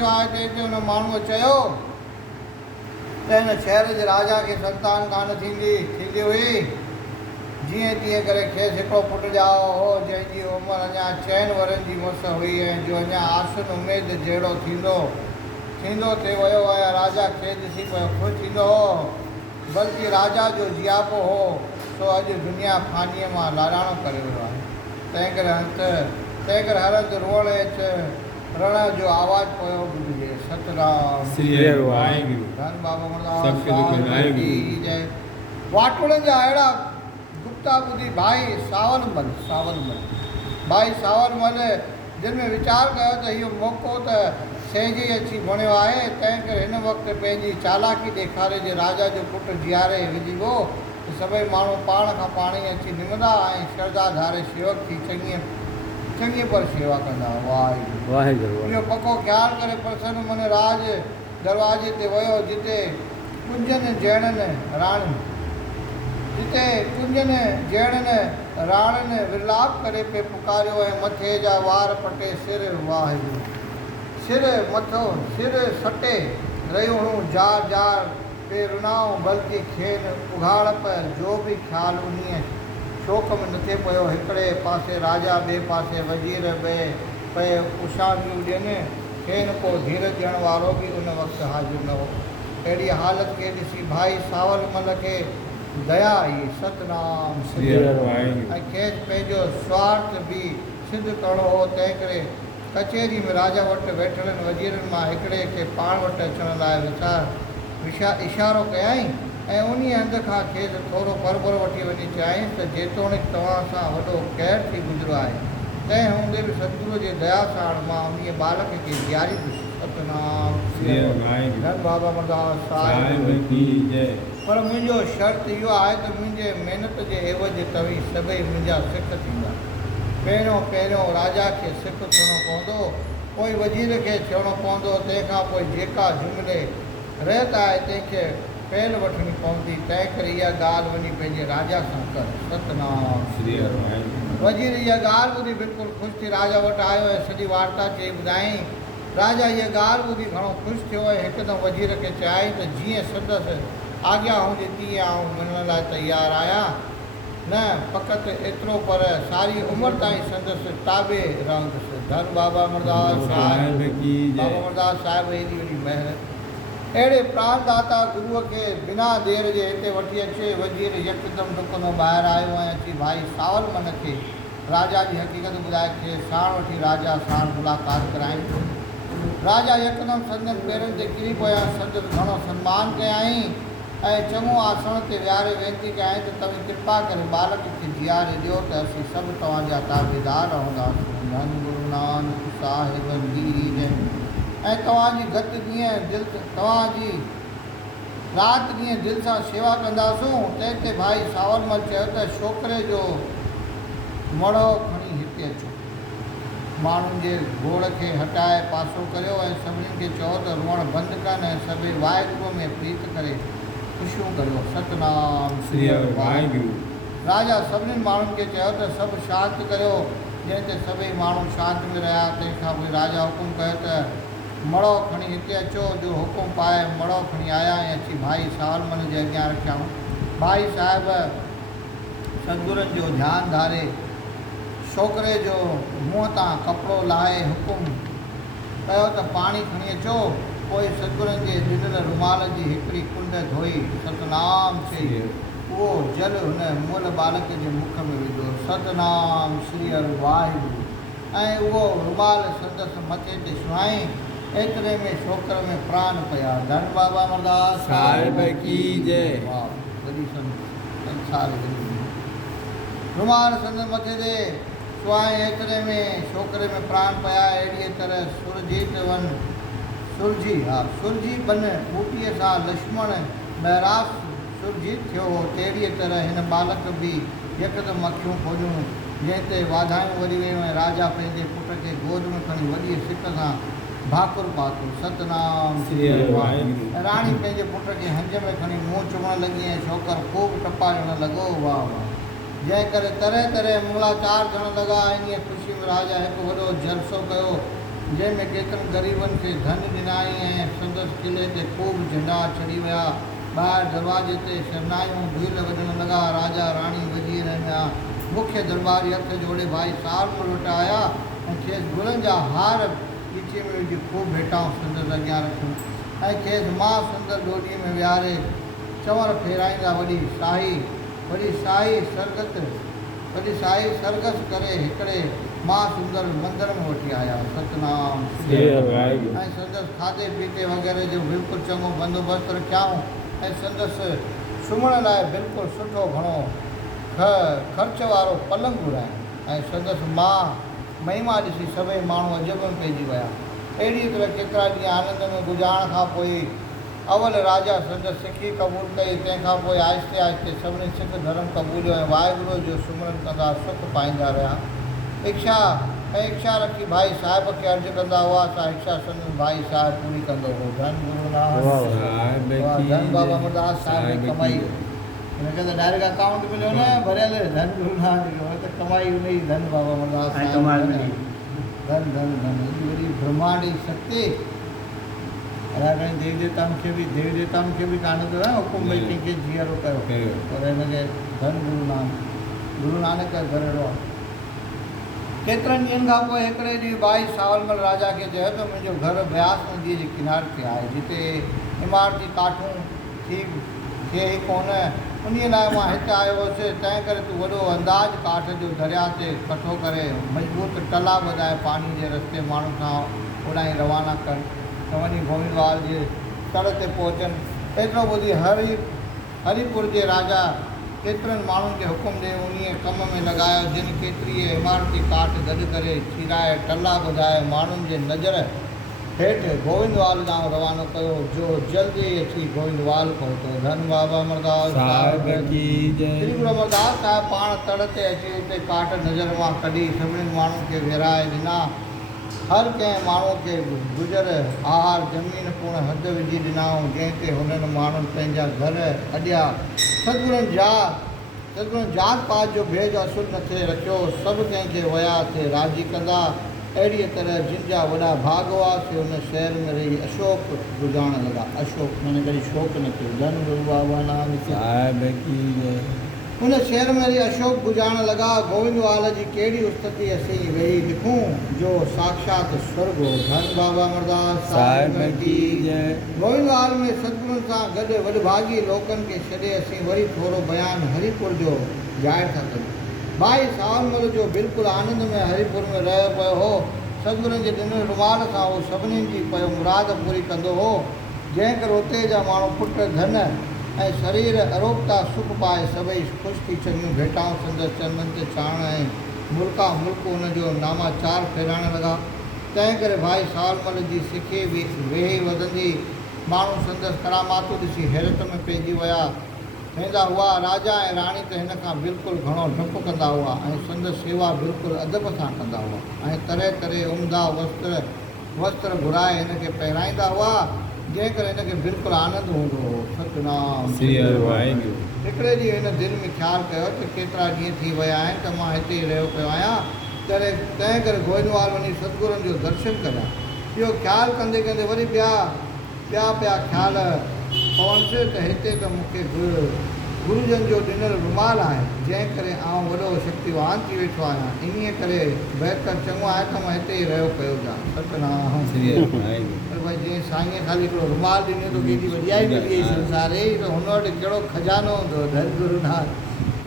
थियो आहे त हिते हुन माण्हूअ चयो त हिन शहर जे राजा खे संतान कान थींदी हुई। जीअं तीअं करे खेसि हिकिड़ो पुटु ॼाओ हो जंहिंजी उमिरि अञा 6 वरनि जी मुस हुई ऐं जो अञा आसन उमेद जहिड़ो थींदो थिए वियो ऐं राजा खे ॾिसी पियो ख़ुशि थींदो हो, बल्कि राजा जो जियापो हो सो अॼु दुनिया फानीअ मां लाॾाणो करे वियो आहे। तंहिं करे हर हंधि रोअण अच रण जो आवाज़ पियो ॿुधिजे। सतराम श्री वाहिगुरु। धन बाबा मरदास की जय। वाटुड़नि जा अहिड़ा गुप्ता ॿुधी भाई सावरमल जिन में वीचार कयो त इहो मौक़ो त सहजी अची बणियो आहे। तंहिं करे हिन वक़्तु पंहिंजी चालाकी ॾेखारे जे राजा जो पुटु जीआरे विझी वियो त सभई माण्हू पाण खां पाण ई अची निमंदा ऐं श्रद्धा धारे शेवक थी चङी पर शेवा कंदा। वाहिगुरु। इहो पको ख़्यालु करे प्रसन्न मन राज दरवाजे ते वियो जिते कुंजन जहिड़नि राणनि विलाप करे पे पुकारियो ऐं मथे जा वार पटे सिर सटे रहियो हूं जार पे रुनाऊं, बल्कि खेन उघाड़प जो बि ख़्यालु उन्हीअ शोक में नथे पियो। हिकिड़े पासे राजा ॿिए पासे वज़ीर पे उछामियूं ॾियनि, खेन को धीरज ॾियण वारो बि उन वक़्तु हाज़िर न हो। अहिड़ी हालत खे ॾिसी भाई सावरमल खे दया आई। सतनाम श्री वाहिगुरु। ऐं खेसि पंहिंजो स्वार्थ बि सिद्ध करिणो हो। तंहिं करे कचहरी में राजा वटि वेठलनि वज़ीरनि मां हिकिड़े खे पाण वटि अचण लाइ इशारो कयई ऐं उन हंध खां खेसि थोरो परबर वठी वञी चयाईं त जेतोणीकि तव्हां सां वॾो क़ैर थी गुज़रियो आहे, तंहिं हूंदे बि सतगुरू जे दया सां मां उन बालक खे ॾियारी ॾिसी। सतनाम श्री वाहिगुरु। धन बाबा मरदास साहिब की जय। पर मुंहिंजो शर्त इहो आहे त मुंहिंजे महिनत जे एवज तव्हीं सभई मुंहिंजा सिख थींदा। पहिरियों राजा खे सिख थियणो पवंदो, पोइ वज़ीर खे थियणो पवंदो, तंहिंखां पोइ जेका जुमिले रहत आहे तंहिंखे पहल वठणी पवंदी। तंहिं करे इहा ॻाल्हि वञी पंहिंजे राजा सां कर। सतनाम श्री वाहिगुरु। वज़ीर इहा ॻाल्हि ॿुधी बिल्कुलु ख़ुशि थी राजा वटि आयो ऐं सॼी वार्ता चई ॿुधाई। राजा इहा ॻाल्हि ॿुधी घणो ख़ुशि थियो ऐं हिकदमि वज़ीर खे चयाईं त जीअं संदसि आज्ञा हुजे तीअं आउं मञण लाइ तयारु आहियां। न फ़क़ति एतिरो पर सारी उमिरि ताईं संदसि ताबे रहंदुसि। धन बाबा मरदास साहिब की जय। बाबा मरदास साहिब एॾी वॾी महर अहिड़े प्राणदाता गुरूअ खे बिना देर जे हिते वठी अचे। वज़ीर यकदमि डुकंदो ॿाहिरि आयो ऐं अची भाई सावरमल खे राजा जी हक़ीक़त ॿुधाए खे साण वठी राजा साण मुलाक़ात कराई। राजा यकदमि संदनि पेरनि ते किरी पिया, संदनि घणो सन्मान कयाई ऐं चङो आसन ते विहारे वेनती कयाई त तव्हीं कृपा करे बालक खे जीआरे ॾियो त असीं सभु तव्हांजा ताबेदार रहंदासीं। धन गुरू नानक साहिब की जय। ऐं तव्हांजी तव्हांजी राति ॾींहं दिलि सां शेवा कंदासूं। तंहिं ते भाई सावरमल चयो त छोकिरे जो मड़ो खणी हिते अचो। माण्हुनि जे घोड़ खे हटाए पासो करियो ऐं सभिनीनि खे चयो त रुअण बंदि कनि ऐं सभई वाहिगुरू में प्रीत करे ख़ुशियूं करियो। सतनाम श्री वाहिगुरु। राजा सभिनीनि माण्हुनि खे चयो त सभु शांति करियो, जंहिं ते सभई माण्हू शांति में रहिया। तंहिंखां पोइ राजा हुकुम कयो त मड़ो खणी हिते अचो। जो हुकुम पाए मड़ो खणी आया ऐं अची भाई सावरमल जे अॻियां रखियाऊं। भाई साहिब सतगुरनि जो ध्यानु धारे छोकिरे जो मुंहं तां कपिड़ो लाहे हुकुम कयो त पाणी खणी अचो। पोइ सतगुरनि जे ॾिनल रुमाल जी हिकिड़ी कुंड धोई सतनाम चई उहो जल हुन मुअल बालक जे मुख में विधो। सतनाम श्री वाहिगुरु। ऐं उहो रुमाल संदसि मथे ते सुहाई। एतिरे में छोकिरे में प्राण पिया। धन बाबा मरदास साहिब की जय। संसार रुमाल संदसि मथे ते सुहाई। एतिरे में छोकिरे में प्राण पिया। अहिड़ीअ तरह सुरजी बन ॿूटीअ सां लक्ष्मण महराज सुरजीत थियो हो। तहिड़ीअ तरह हिन बालक बि यकदमि अखियूं खोलियूं, जंहिं ते वाधायूं वरी वियूं ऐं राजा पंहिंजे पुट खे गोद में खणी वॾी सिक सां भाकुर पातो। सतनाम श्री वाहिगुरु। राणी पंहिंजे पुट खे हंज में खणी मुंहुं चुमण लॻी ऐं छोकिरो ख़ूब टपा ॾियण लॻो। वाह वाह। जंहिं करे तरह तरह मंगलाचार थियण लॻा। इन ख़ुशी में राजा हिकु वॾो जलसो कयो जंहिंमें केतिरनि ग़रीबनि खे धन ॾिनाई ऐं संदसि किले ते ख़ूब झंडा चढ़ी विया। ॿाहिरि दरवाजे ते शरनायूं भील वॼण लॻा। राजा राणी वज़ीर ऐं मुख्य दरबारी हथ जोड़े भाई साल वटि आया ऐं खेसि गुलनि जा हार पीछे में विझी ख़ूब भेटाऊं संदसि अॻियां रखियूं ऐं खेसि मां सुंदर ॾोॾीअ में विहारे चंवर फेराईंदा वॾी शाही सरगस करे हिकिड़े मां सुंदर मंदर में वठी आया। सतनाम ऐं संदसि खाधे पीते वग़ैरह जो बिल्कुलु चङो बंदोबस्तु रखियाऊं ऐं संदसि सुम्हण लाइ बिल्कुलु सुठो घणो ख़र्च वारो पलंग घुरायो ऐं संदसि मां महिमा ॾिसी सभई माण्हू अजब में पइजी विया। अहिड़ी तरह केतिरा ॾींहं आनंद में गुज़ारण खां पोइ अवल राजा संदसि सिखी क़बूल कई। तंहिंखां पोइ आहिस्ते आहिस्ते सभिनी सिख धर्म क़बूलियो ऐं वाहिगुरू जो सुमरन कंदा सुख पाईंदा रहिया। इच्छा रखी भाई साहिब खे अर्ज़ु कंदा हुआ। सा इच्छा संदसि भाई साहिब पूरी कंदो हो। धन गुरू नानक धन बाबा अमरदास साहिब जी कमाई। हिनखे त डायरेक्ट अकाउंट मिलियो न भरियल धन गुरू नानक त कमाई हुन जी धन बाबा अमरदास साहिब धन धन धन एॾी वॾी ब्रह्मांड जी शक्ति। अहिड़ा घणी देवी देवताउनि खे बि कान थो हुकुम भई कंहिंखे जीअरो कयो पर हिनखे धन गुरू नानक घरड़ो आहे। केतिरनि ॾींहंनि खां पोइ हिकिड़े ॾींहुं भाई सावलमल राजा खे चयो त मुंहिंजो घर ब्यास नदीअ जे किनारे ते आहे जिते इमारती काठूं थिए ई कोन। उन लाइ मां हिते आयो हुउसि। तंहिं करे तूं वॾो अंदाज़ काठ जो दरिया ते कठो करे मज़बूत टला ॿधाए पाणी जे रस्ते माण्हू खां उॾाई रवाना कर त वञी गोविंदवाल जे तड़ ते पहुचनि। एतिरो ॿुधी हरिपुर जे राजा केतिरनि माण्हुनि खे हुकुम ॾे उन कम में लॻायो जिन केतिरी इमारती काठ गॾु करे चीराए टला ॿधाए माण्हुनि जे नज़र हेठि गोविंदवाल ॾांहुं रवानो कयो जो जल्दी अची गोविंदवाल पहुतो। धन बाबा अमरदास साहिब की जय। श्री गुरु अमरदास साहिब पाण तड़ ते अची उते काठ नज़र मां कढी सभिनीनि माण्हुनि खे विराए ॾिना। हर कंहिं माण्हू खे गुज़र आहार ज़मीन पूर्ण हद विझी ॾिनाऊं जंहिं ते हुननि माण्हुनि पंहिंजा घर अॾिया। सतगुरनि जात पात जो भेज असुल न थिए रखियो। सभु कंहिंखे वया थिए राज़ी कंदा। अहिड़ीअ तरह जिन जा वॾा भाग हुआ से हुन शहर में रही अशोक गुज़ारण लॻा। अशोक माने कॾहिं शोक न थियो। धन गुरू बाबा नानक साहिब की जय। हुन शहर में रही अशोक गुज़ारण लॻा। गोविंदवाल जी कहिड़ी उस्तति असीं वेही लिखूं जो साक्षात स्वर्ग हो। धन बाबा अमरदास साहिब की जय। गोविंदवाल में सतगुरुनि सां गॾु वॾभागी लोकनि खे छॾे असीं वरी थोरो बयानु हरिपुर जो ज़ाहिर था कयूं। भाई सावलमल जो बिल्कुलु आनंद में हरिपुर में रहियो पियो हो। सतगुरुनि जे ॾिनल रुमाल सां उहो सभिनीनि जी पियो मुराद पूरी कंदो हो। जंहिं करे उते जा माण्हू पुट धन ऐं शरीर अरोगता सुख पाए सभई ख़ुशि थी चङियूं भेटाऊं संदसि चरणनि ते चाढ़ण ऐं मुल्क हुनजो नामाचार फैलाइण लॻा। तंहिं करे भाई सावलमल जी सिखे वेही वधंदी माण्हू संदसि करामातूं ॾिसी हैरत में पइजी वेंदा हुआ। राजा ऐं राणी त हिन खां बिल्कुलु घणो डपु कंदा हुआ ऐं संदसि सेवा बिल्कुलु अदब सां कंदा हुआ ऐं तरह तरह उम्दा वस्त्र घुराए हिनखे पहिराईंदा हुआ जंहिं करे हिनखे बिल्कुलु आनंदु हूंदो हो। सतनाम हिकिड़े ॾींहुं हिन दिलि में ख़्यालु कयो त केतिरा ॾींहं थी विया आहिनि त मां हिते ई रहियो पियो आहियां। तंहिं करे गोविंदवाल वञी सतगुरुनि जो दर्शन करियां। इहो ख़्यालु कंदे कंदे वरी ॿिया ख़्याल पवनसि त हिते त मूंखे गुरुजन जो ॾिनल रुमाल आहे जंहिं करे आउं वॾो शक्तिवान थी वेठो आहियां। इन्हीअ करे बहितर चङो आहे त मां हिते ई रहियो पियो हुजां। सतनाम पर भई जीअं साईं ख़ाली हिकिड़ो रुमाल ॾिनो त केॾी वॾियाई मिली संसार ई त हुन वटि कहिड़ो खजानो हूंदो। धन गुरू नानक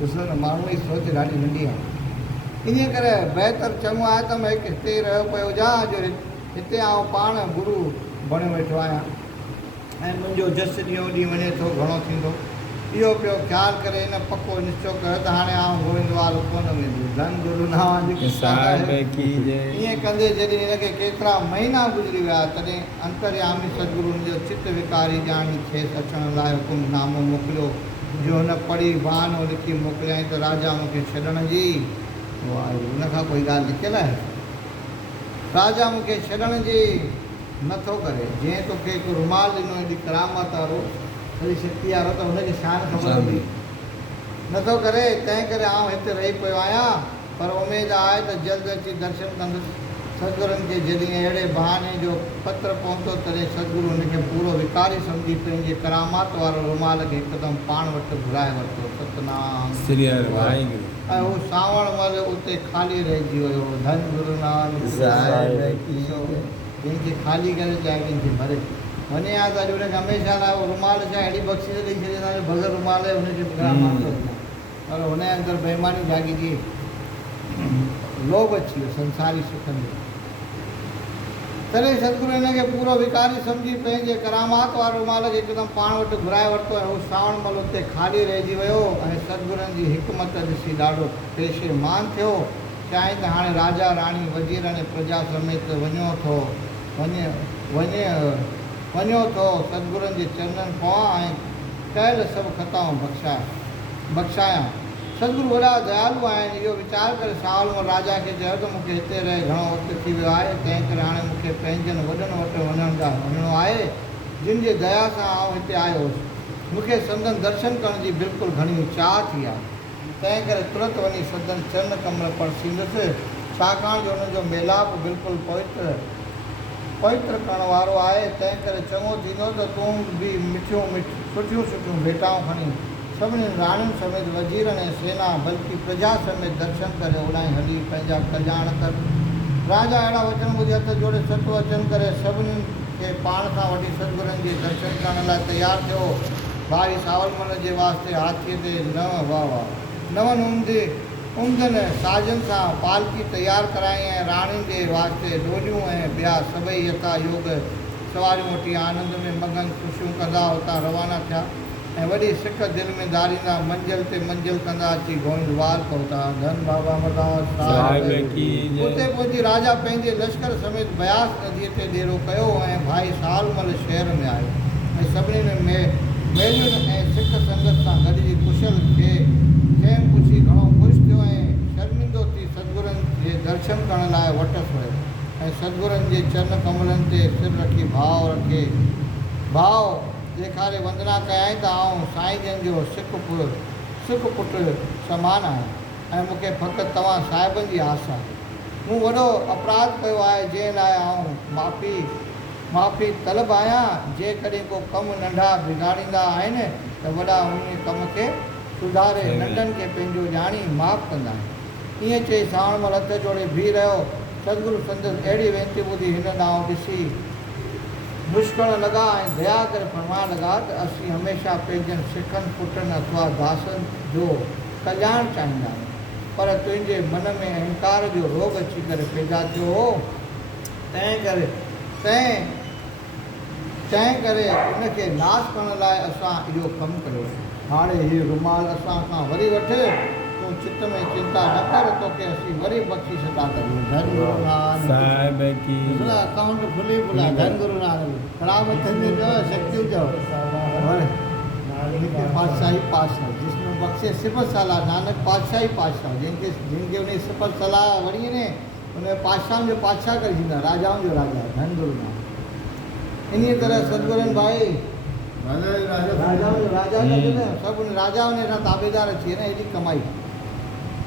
ॾिसो न माण्हू जी सोच ॾाढी नंढी आहे। इन्हीअ करे बहितर चङो आहे त मां हिते ई रहियो पियो हुजां जो हिते आउं पाण गुरू बणियो वेठो आहियां ऐं मुंहिंजो जस ॾींहों ॾींहुं वञे थो घणो थींदो। इहो पियो ख़्यालु करे हिन पको निश्चो कयो त हाणे आउं गोविंदवाल कोन वेंदुसि। धन गुरू नानक साहिब की जय। ईअं कंदे जॾहिं हिनखे केतिरा महीना गुज़री विया तॾहिं अंतर्यामी सतगुरुनि जो चित विकारी ॼाणी खेसि अचण लाइ हुकुमनामो मोकिलियो जो हुन पढ़ी बहानो लिखी मोकिलियईं त राजा मूंखे छॾण जी हुन खां कोई ॻाल्हि लिखियलु आहे। राजा मूंखे छॾण जी नथो करे। जंहिं तोखे हिकु रुमाल ॾिनो एॾी करामत वारो सॼी शक्ति वारो त हुनजी शान ख़बर हूंदी नथो करे। तंहिं करे आउं हिते रही पियो आहियां पर उमेदु आहे त जल्द अची दर्शन कंदुसि। सदगुरुनि खे जॾहिं अहिड़े बहाने जो पत्र पहुतो तॾहिं सदगुरु हुनखे पूरो विकारी सम्झी पंहिंजे करामात वारो रुमाल खे हिकदमि पाण वटि घुराए वरितो। सतनाम श्री हरि वाहिगुरु। ऐं हू सावण महिल उते ख़ाली रहिजी वियो। धन गुरु नानक साहिब की कंहिंखे ख़ाली करे चाहे कंहिंखे भरे वञे हा त अॼु हुनखे हमेशह लाइ उहो रुमाल छा अहिड़ी बख़्शीश ॾेई छॾींदा बग़ैर रुमाल जे हुनखे करामात ॾिना। पर हुनजे अंदरि बेईमानी जाॻिजी लोभ अची वियो संसारी सुखनि जो। तॾहिं सतगुरु हिनखे पूरो विकारी सम्झी पंहिंजे करामात वारो रुमाल खे हिकदमि पाण वटि घुराए वरितो ऐं हू सावण महिल उते ख़ाली रहिजी वियो। ऐं सतगुरुनि जी हिकमत ॾिसी ॾाढो पेशेमान थियो। चाहे त हाणे राजा राणी वज़ीर ऐं प्रजा समेत वञो थो सतगुरुनि जे चरणनि पवां ऐं कयल सभु खताऊं बख़्शायां। सतगुरु वॾा दयालु आहिनि। इहो वीचार करे सावल राजा खे चयो त मूंखे हिते रहे घणो वक़्तु थी वियो आहे, तंहिं करे हाणे मूंखे पंहिंजनि वॾनि वटि वञिणो आहे जिन जे दया सां आउं हिते आयो हुउसि। मूंखे संदन दर्शन करण जी बिल्कुलु घणी चाह थी आहे। तंहिं करे तुरंत वञी संदन चरण कमल परसींदुसि, छाकाणि जो हुनजो मेलाप बिल्कुलु पवित्र करण वारो आहे। तंहिं करे चङो थींदो त तूं बि सुठियूं भेटाऊं खणी सभिनी राणियुनि समेत वज़ीरनि ऐं सेना बल्कि प्रजा समेत दर्शन करे उॾाई हली पंहिंजा कल्याण कर। राजा अहिड़ा वचन ॿुधी हथ जोड़े सत वचन करे सभिनी खे पाण सां वठी सतगुरुनि जे दर्शन करण लाइ तयारु थियो। भाई सावलमल जे वास्ते हाथीअ ते नवनि उमदनि साजनि सां पालकी तयारु कराई ऐं राणियुनि जे वास्ते डोलियूं ऐं ॿिया सभई यथा योग सवारियूं वठी आनंद में मगन ख़ुशियूं कंदा हुतां रवाना थिया ऐं वॾी सिख दिलि में धारींदा मंज़िल ते मंज़िल कंदा अची गोविंदवाल पहुता। धन बाबा अमरदास साहिब की जय। उते पहुची राजा पंहिंजे लश्कर समेत ब्यास नदीअ ते डेरो कयो ऐं भाई सावलमल शहर में आयो ऐं सभिनी मेलियुनि ऐं सिख संगत सां गॾिजी कुशल खे खेम पुछी घणो ख़ुशि थियो ऐं शर्मिंदो थी सतगुरुनि जे दर्शन करण लाइ वटसि वियो ऐं सतगुरुनि जे चरण कमलनि ते सिर रखी भाव ॾेखारे वंदना कयाई त आउं साईं जन जो सिख पुटु समान आहियां ऐं मूंखे फ़क़ति तव्हां साहिबनि जी आस आहे। मूं वॾो अपराध कयो आहे जंहिं लाइ आउं माफ़ी तलब आहियां। जेकॾहिं को कमु नंढा बिगाड़ींदा आहिनि त वॾा उन कम खे सुधारे नंढनि खे पंहिंजो ॼाणी माफ़ कंदा आहिनि। ईअं चई सावणमल हथ जोड़े बीह रहियो। सतगुरु संदसि अहिड़ी वेनती ॿुधी हिन ॾांहुं ॾिसी मुश्किल लॻा ऐं दया करे फरमाइण लॻा त असीं हमेशह पंहिंजनि सिखनि पुटनि अथवा दासनि जो कल्याण चाहींदा आहियूं, पर तुंहिंजे मन में अहंकार जो रोग अची करे पैदा थियो हो। तंहिं करे उनखे नाश करण लाइ असां इहो कमु कयो। हाणे हीउ रुमाल असां खां वरी वठि, तूं चित में चिंता न कर, तोखे असीं वरी बख़्शीश था करियूं। धन गुरु नानक साहिब की अकाउंट खुली बुला। धन गुरु नानक ख़राब हथनि में चओ शक्ति चओ पातशाही पातशाह जिसमें बख़्शे सिफ़त सलाह नानक पातशाही पातशाह जिनके उन सिफ़त सलाह वणी ने उन पातशाह जो पातशाह करे छॾींदा, राजाउनि जो राजा। धन गुरु नानक इन तरह सतगुरुनि भाई राजाउनि जो राजा करे न सभु राजा उन सां ताबेदार अची विया न, एॾी कमाई।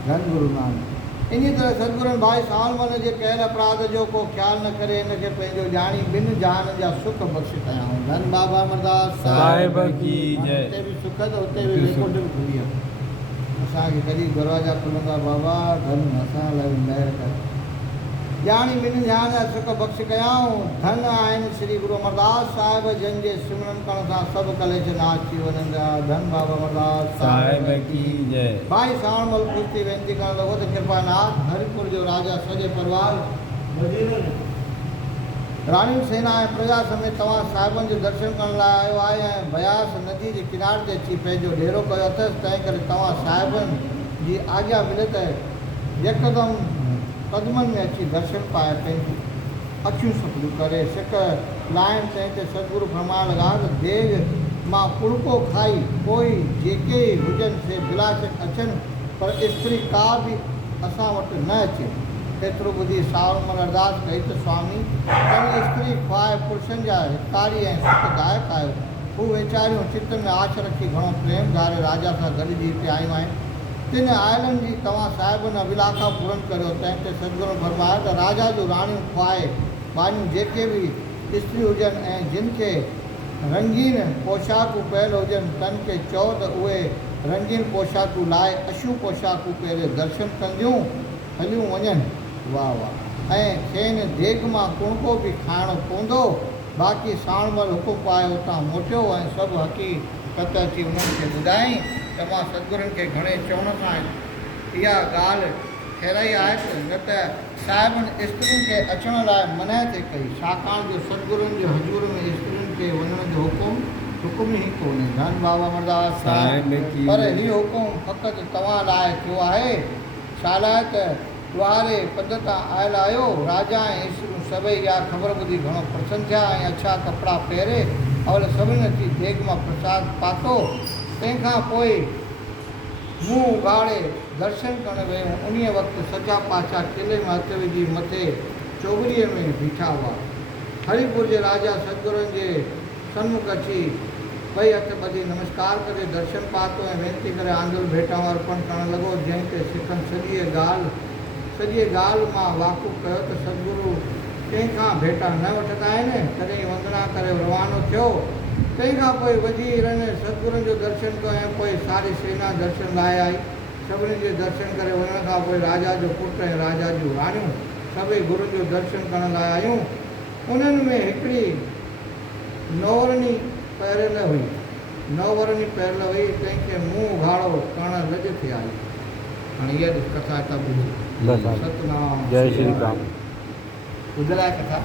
धन गुरु नानक इन तरह सतगुरुनि भाई सावलमल जे कयल अपराध जो को ख़्यालु न करे हिनखे पंहिंजो ॼाणी ॿिनि जहान जा सुख बख़्शि कया। धन बाबा अमरदास साहिब की जय। हुते बि सुख त हुते बि रिकॉर्ड बि खुली आहे। असांखे कॾहिं दरवाजा खुलंदा बाबा धन असां लाइ महिर कर। ॼाणी ॿिनि जहान जा सुख बख़्शि कयाऊं। धन आहिनि श्री गुरु अमरदास साहिब जिन जे सिमरन करण सां सभु कलेश नाश थी वञनि था। धन बाबा अमरदास साहिब की जय। भाई सावणमल ख़ुशि थी वेनती करण लॻो त कृपानाथ हरिपुर जो राजा सॼे परिवार राणियुनि सेना ऐं प्रजा समेत तव्हां साहिबनि जो दर्शन करण लाइ आयो आहे ऐं ब्यास नदी जे किनारे ते अची पंहिंजो डेरो कयो अथसि। तंहिं करे तव्हां साहिबनि जी आज्ञा मिले त यकदमि कदमनि में अची दर्शन पाए पंहिंजी अखियूं सफलियूं करे सिक लाइनि। तंहिं ते सतगुरु फरमाइण लॻा त देग मां कुड़को खाई कोई जेके हुजनि से बिलाशक अचनि, पर स्त्री का बि असां वटि न अचे। एतिरो ॿुधी सावलमल अरदास कई त स्वामी तव्हां स्त्री ख्वाए पुरुषनि जा हितकारी ऐं सुखदायक आहियो। हू वीचारियूं चित में आश रखी घणो प्रेम धारे राजा सां गॾिजी हिते आयूं आहिनि। तिन आयलनि जी तव्हां साहिबनि अभिलाखा पूरन करियो। तंहिं ते सतगुरु फरमायो त राजा जूं राणियूं ख्वाए बानियूं जेके बि स्त्री हुजनि ऐं जिन खे रंगीन पोशाकूं पियल हुजनि तन खे चओ त उहे रंगीन पोशाकूं लाइ अछियूं पोशाकूं पहिरें दर्शन कंदियूं हलियूं वञनि। वाह वाह। ऐं खेनि देग मां कुणको बि खाइणो पवंदो। बाक़ी साण महिल हुकुम पाए उतां मोटियो ऐं सभु हक़ीक़त अची उन्हनि खे ॿुधाई त मां सतगुरुनि खे घणे चवण सां इहा ॻाल्हि ठहिराई आहे न त साहिबनि स्त्रियुनि खे अचण लाइ मना थी कई, छाकाणि जो सतगुरुनि जे हज़ूर में स्त्रियुनि खे वञण जो हुकुम ई कोन्हे। धन बाबा अमरदास साहिब की पर हीउ हुकुम फ़क़ति तव्हां लाइ थियो आहे। छा लाइ त ॾुआरे पंध तां आयल आहियो। राजा ऐं स्त्रियूं सभई इहा ख़बर ॿुधी घणो प्रसन्न थिया ऐं अछा कपिड़ा पहिरे अवल सभिनी अची देग मां प्रसाद पातो। तंहिंखां पोइ मुंहुं उघाड़े दर्शन करणु वियूं। उन वक़्तु सचा पातशाह किले में हथ विझी मथे चौगड़ीअ में बीठा हुआ। हरिपुर जे राजा सतगुरुनि जे सन्मुख अची ॿई हथ ॿधी नमस्कार करे दर्शन पातो ऐं वेनती करे आंदुल भेटाऊं अर्पण करणु लॻो। जंहिं ते सिखनि सॼी ॻाल्हि मां वाक़ुफ़ु कयो त सतगुरु कंहिंखां भेटा न वठंदा आहिनि। तॾहिं वंदना करे रवानो थियो। तंहिंखां पोइ वज़ीरनि सतगुरुनि जो दर्शन कयो ऐं पोइ सारी सेना दर्शन लाइ आई। सभिनी जे दर्शन करे वञण खां पोइ राजा जो पुटु ऐं राजा जूं राणियूं सभई गुरुनि जो दर्शन करण लाइ आयूं। उन्हनि में हिकिड़ी नौवरनी पहिरियल हुई, तंहिंखे मुंहुं उघाड़ो करणु लॼ थी आई। हाणे इहा कथा हितां ॿुधी। सतनाम जय श्री राम। ॿुधल आहे कथा।